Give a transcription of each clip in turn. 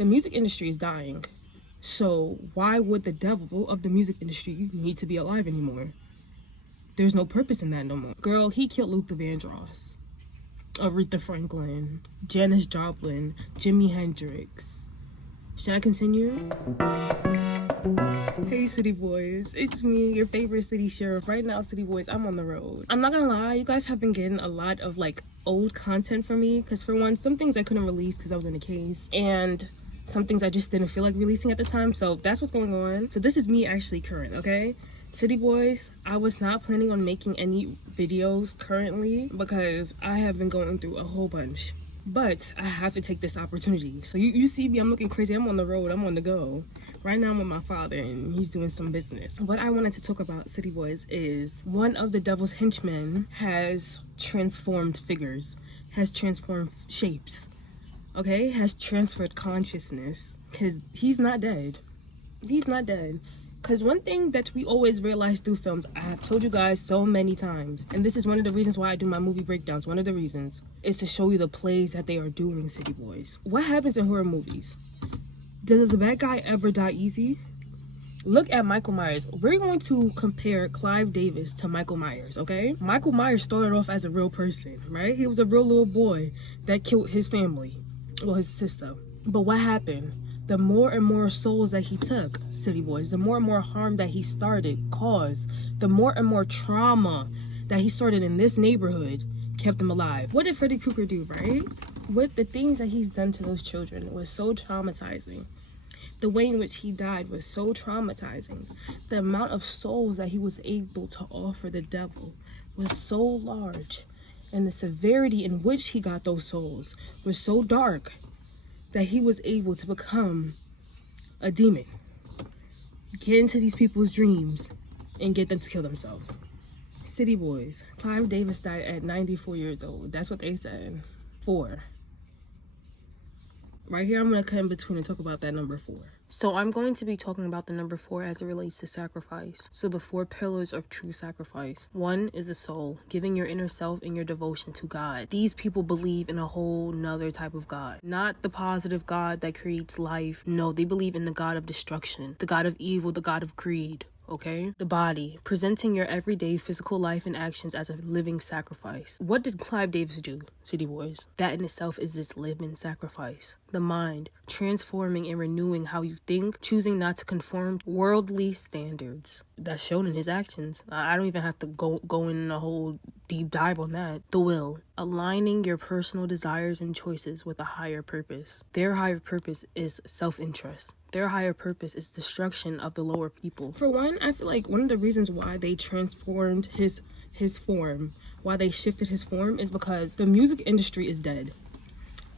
The music industry is dying. So why would the devil of the music industry need to be alive anymore? There's no purpose in that no more. Girl, he killed Luther Vandross, Aretha Franklin, Janis Joplin, Jimi Hendrix. Should I continue? Hey City Boys, it's me, your favorite city sheriff. Right now, City Boys, I'm on the road. I'm not gonna lie, you guys have been getting a lot of like old content from me, because for one, some things I couldn't release because I was in a case, and some things I just didn't feel like releasing at the time, so that's what's going on. So this is me actually current, okay? City Boys, I was not planning on making any videos currently because I have been going through a whole bunch. But I have to take this opportunity. So you see me, I'm looking crazy. I'm on the road, I'm on the go. Right now I'm with my father and he's doing some business. What I wanted to talk about, City Boys, is one of the devil's henchmen has transformed figures, has transformed shapes, okay? Has transferred consciousness, because he's not dead. He's not dead. Because one thing that we always realize through films, I have told you guys so many times, and this is one of the reasons why I do my movie breakdowns, one of the reasons, is to show you the plays that they are doing, City Boys. What happens in horror movies? Does the bad guy ever die easy? Look at Michael Myers. We're going to compare Clive Davis to Michael Myers, okay? Michael Myers started off as a real person, right? He was a real little boy that killed his family, well, his sister. But what happened? The more and more souls that he took, City Boys, the more and more harm that he caused, the more and more trauma that he started in this neighborhood kept him alive. What did Freddy Krueger do, right? What the things that he's done to those children was so traumatizing. The way in which he died was so traumatizing. The amount of souls that he was able to offer the devil was so large. And the severity in which he got those souls was so dark that he was able to become a demon, get into these people's dreams, and get them to kill themselves. City Boys, Clive Davis died at 94 years old. That's what they said. 4. Right here, I'm going to cut in between and talk about that number 4. So I'm going to be talking about the number 4 as it relates to sacrifice. So the 4 pillars of true sacrifice. 1 is the soul, giving your inner self and your devotion to God. These people believe in a whole nother type of God. Not the positive God that creates life. No, they believe in the God of destruction, the God of evil, the God of greed. Okay? The body, presenting your everyday physical life and actions as a living sacrifice. What did Clive Davis do, City Boys? That in itself is this living sacrifice. The mind, transforming and renewing how you think, choosing not to conform to worldly standards. That's shown in his actions. I don't even have to go in a whole deep dive on that. The will, aligning your personal desires and choices with a higher purpose. Their higher purpose is self-interest. Their higher purpose is destruction of the lower people. For one, I feel like one of the reasons why they transformed his form, why they shifted his form, is because the music industry is dead.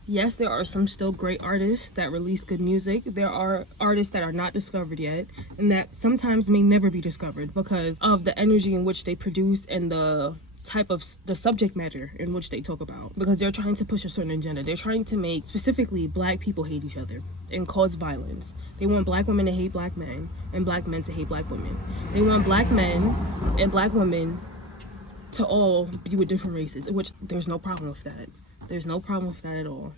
Yes, there are some still great artists that release good music. There are artists that are not discovered yet, and that sometimes may never be discovered because of the energy in which they produce and the type of the subject matter in which they talk about, because they're trying to push a certain agenda. They're trying to make specifically black people hate each other and cause violence. They want black women to hate black men and black men to hate black women. They want black men and black women to all be with different races, which there's no problem with that. There's no problem with that at all.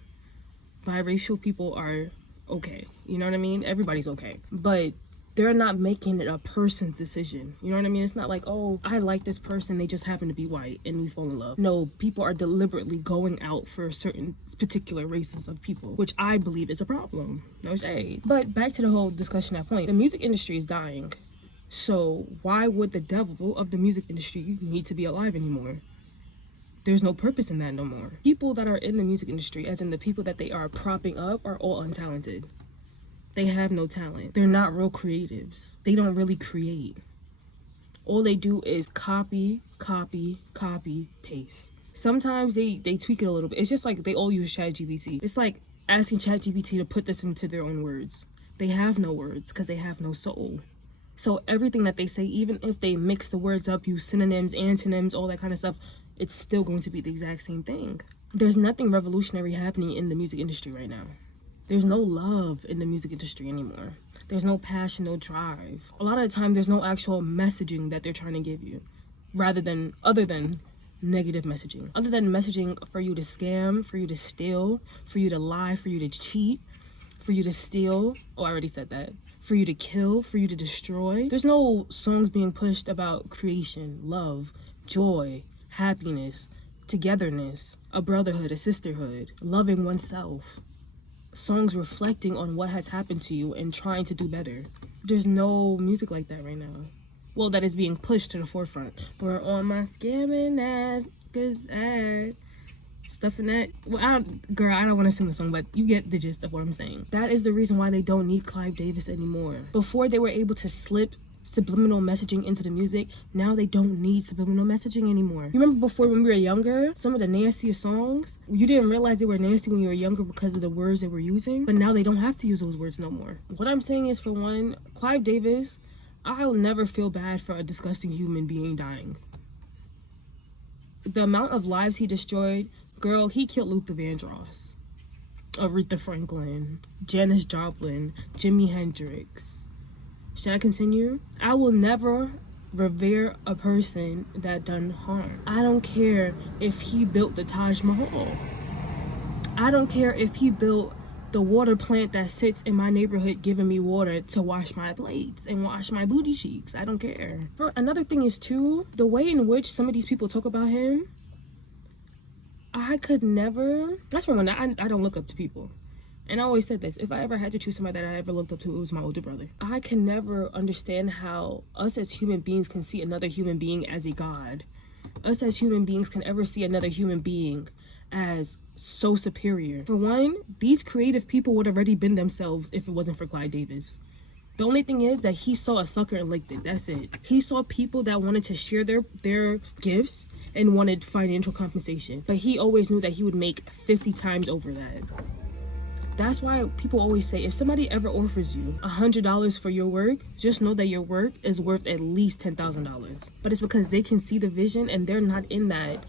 Biracial people are okay, you know what I mean? Everybody's okay, but they're not making it a person's decision. You know what I mean? It's not like, oh, I like this person, they just happen to be white and we fall in love. No, people are deliberately going out for certain particular races of people, which I believe is a problem. No shade. But back to the whole discussion at point. The music industry is dying. So why would the devil of the music industry need to be alive anymore? There's no purpose in that no more. People that are in the music industry, as in the people that they are propping up, are all untalented. They have no talent. They're not real creatives. They don't really create. All they do is copy, paste. Sometimes they tweak it a little bit. It's just like they all use ChatGPT. It's like asking ChatGPT to put this into their own words. They have no words because they have no soul. So everything that they say, even if they mix the words up, use synonyms, antonyms, all that kind of stuff, it's still going to be the exact same thing. There's nothing revolutionary happening in the music industry right now. There's no love in the music industry anymore. There's no passion, no drive. A lot of the time, there's no actual messaging that they're trying to give you, other than negative messaging. Other than messaging for you to scam, for you to steal, for you to lie, for you to cheat, for you to steal. Oh, I already said that. For you to kill, for you to destroy. There's no songs being pushed about creation, love, joy, happiness, togetherness, a brotherhood, a sisterhood, loving oneself. Songs reflecting on what has happened to you and trying to do better. There's no music like that right now. Well, that is being pushed to the forefront. We're on my scamming ass, cause stuff in that. Well, I don't want to sing the song, but you get the gist of what I'm saying. That is the reason why they don't need Clive Davis anymore. Before, they were able to slip subliminal messaging into the music. Now they don't need subliminal messaging anymore. You remember before, when we were younger, some of the nastiest songs, you didn't realize they were nasty when you were younger because of the words they were using, but now they don't have to use those words no more. What I'm saying is, for one, Clive Davis, I'll never feel bad for a disgusting human being dying. The amount of lives he destroyed, girl, he killed Luther Vandross, Aretha Franklin, Janis Joplin, Jimi Hendrix. Should I continue? I will never revere a person that done harm. I don't care if he built the Taj Mahal. I don't care if he built the water plant that sits in my neighborhood giving me water to wash my plates and wash my booty cheeks. I don't care. Another thing is too, the way in which some of these people talk about him, I could never, that's for one, I don't look up to people. And I always said this, if I ever had to choose somebody that I ever looked up to, it was my older brother. I can never understand how us as human beings can see another human being as a god. Us as human beings can ever see another human being as so superior. For one, these creative people would have already been themselves if it wasn't for Clive Davis. The only thing is that he saw a sucker and licked it. That's it. He saw people that wanted to share their gifts and wanted financial compensation. But he always knew that he would make 50 times over that. That's why people always say, if somebody ever offers you $100 for your work, just know that your work is worth at least $10,000. But it's because they can see the vision and they're not in that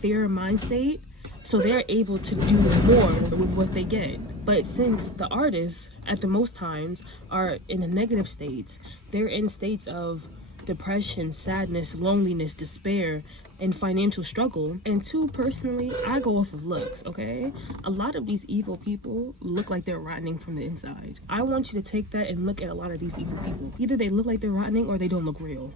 fair mind state. So they're able to do more with what they get. But since the artists, at the most times, are in a negative states, they're in states of depression, sadness, loneliness, despair, and financial struggle. And two, personally, I go off of looks, okay? A lot of these evil people look like they're rotting from the inside. I want you to take that and look at a lot of these evil people. Either they look like they're rotting or they don't look real.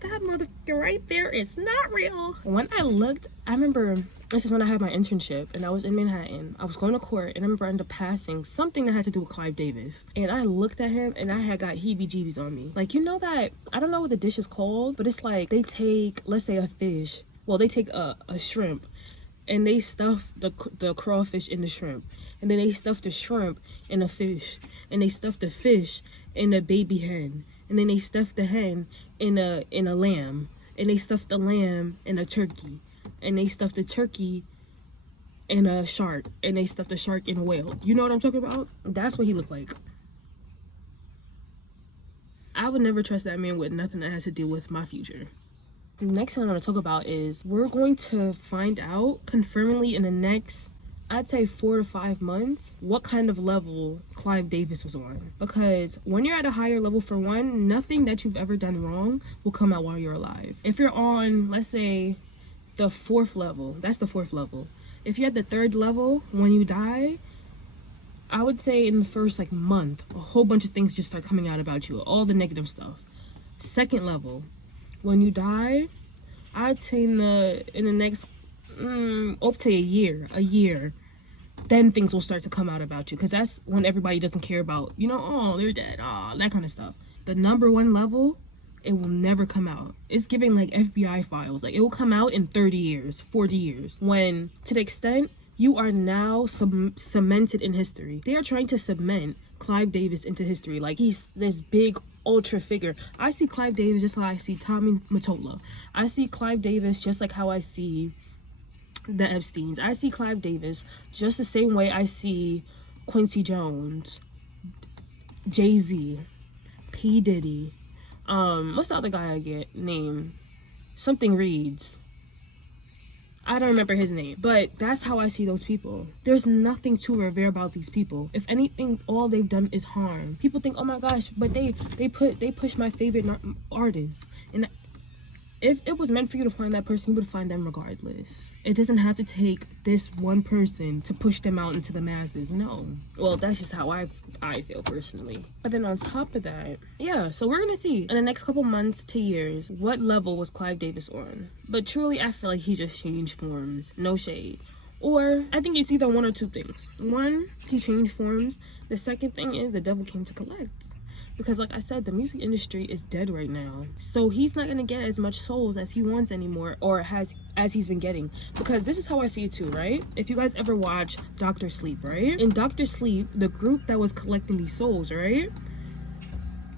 That motherfucker right there is not real. When I looked, I remember, this is when I had my internship and I was in Manhattan. I was going to court and I remember I ended up passing something that had to do with Clive Davis. And I looked at him and I had got heebie-jeebies on me. Like, you know that, I don't know what the dish is called, but it's like they take, let's say a fish. Well, they take a shrimp and they stuff the crawfish in the shrimp. And then they stuff the shrimp in a fish. And they stuff the fish in a baby hen. And then they stuff the hen in a lamb. And they stuff the lamb in a turkey. And they stuff the turkey in a shark. And they stuff the shark in a whale. You know what I'm talking about? That's what he looked like. I would never trust that man with nothing that has to do with my future. The next thing I want to talk about is we're going to find out confirmingly in the next, I'd say 4 to 5 months, what kind of level Clive Davis was on. Because when you're at a higher level, for one, nothing that you've ever done wrong will come out while you're alive. If you're on, let's say, the 4th level, that's the 4th level. If you're at the 3rd level, when you die, I would say in the first month, a whole bunch of things just start coming out about you, all the negative stuff. 2nd level, when you die, I'd say in the next up to a year, then things will start to come out about you, because that's when everybody doesn't care about, oh, they're dead, that kind of stuff. The number 1 level, it will never come out. It's giving FBI files. It will come out in 30 years, 40 years, when, to the extent you are now cemented in history. They are trying to cement Clive Davis into history. He's this big ultra figure. I see Clive Davis just like I see Tommy Mottola. I see Clive Davis just like how I see the Epsteins. I see Clive Davis just the same way I see Quincy Jones, Jay-Z, P. Diddy, what's the other guy I get named? Something Reeds. I don't remember his name, but that's how I see those people. There's nothing to revere about these people. If anything, all they've done is harm. People think, oh my gosh, but they push my favorite artists. And If it was meant for you to find that person, you would find them regardless. It doesn't have to take this one person to push them out into the masses. No. Well, that's just how I feel personally. But then on top of that, yeah, so we're gonna see in the next couple months to years what level was Clive Davis on. But truly, I feel like he just changed forms. No shade. Or I think it's either one or two things. One, he changed forms. The second thing is the devil came to collect. Because like I said, the music industry is dead right now. So he's not gonna get as much souls as he wants anymore, or as he's been getting. Because this is how I see it too, right? If you guys ever watch Dr. Sleep, right? In Dr. Sleep, the group that was collecting these souls, right?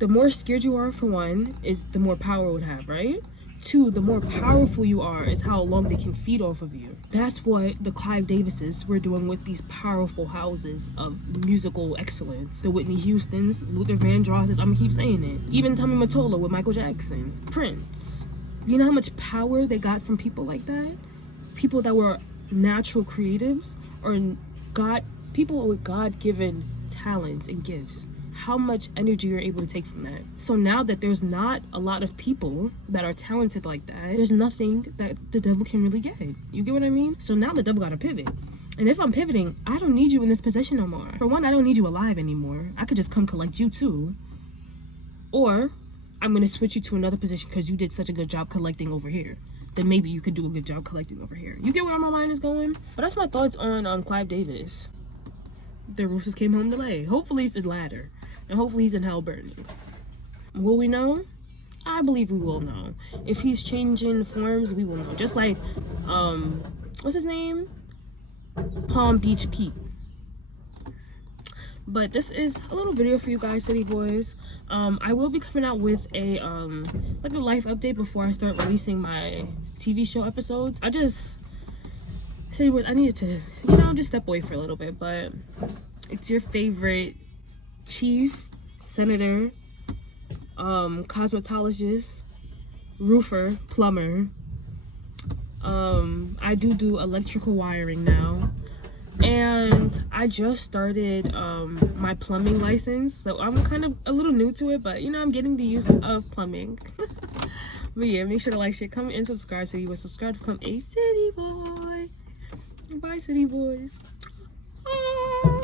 The more scared you are, for one, is the more power it would have, right? Two, the more powerful you are is how long they can feed off of you. That's what the Clive Davises were doing with these powerful houses of musical excellence. The Whitney Houstons, Luther Vandrosses, I'm gonna keep saying it. Even Tommy Mottola with Michael Jackson. Prince. You know how much power they got from people like that? People that were natural creatives, or people with God-given talents and gifts. How much energy you're able to take from that. So now that there's not a lot of people that are talented like that, there's nothing that the devil can really get. You get what I mean? So now the devil gotta pivot. And if I'm pivoting, I don't need you in this position no more. For one, I don't need you alive anymore. I could just come collect you too. Or I'm gonna switch you to another position because you did such a good job collecting over here. Then maybe you could do a good job collecting over here. You get where my mind is going? But that's my thoughts on Clive Davis. The roosters came home to lay. Hopefully it's the latter. And hopefully he's in hell burning. Will we know? I believe we will know. If he's changing forms, we will know. Just like, what's his name? Palm Beach Pete. But this is a little video for you guys, City Boys. I will be coming out with a like a life update before I start releasing my TV show episodes. City Boys, I needed to, just step away for a little bit. But it's your favorite chief, senator, cosmetologist, roofer, plumber. I do electrical wiring now, and I just started my plumbing license, so I'm kind of a little new to it, but I'm getting the use of plumbing. But yeah, make sure to like, share, comment, and subscribe so you will subscribe to become a city boy. Bye, City Boys. Ah.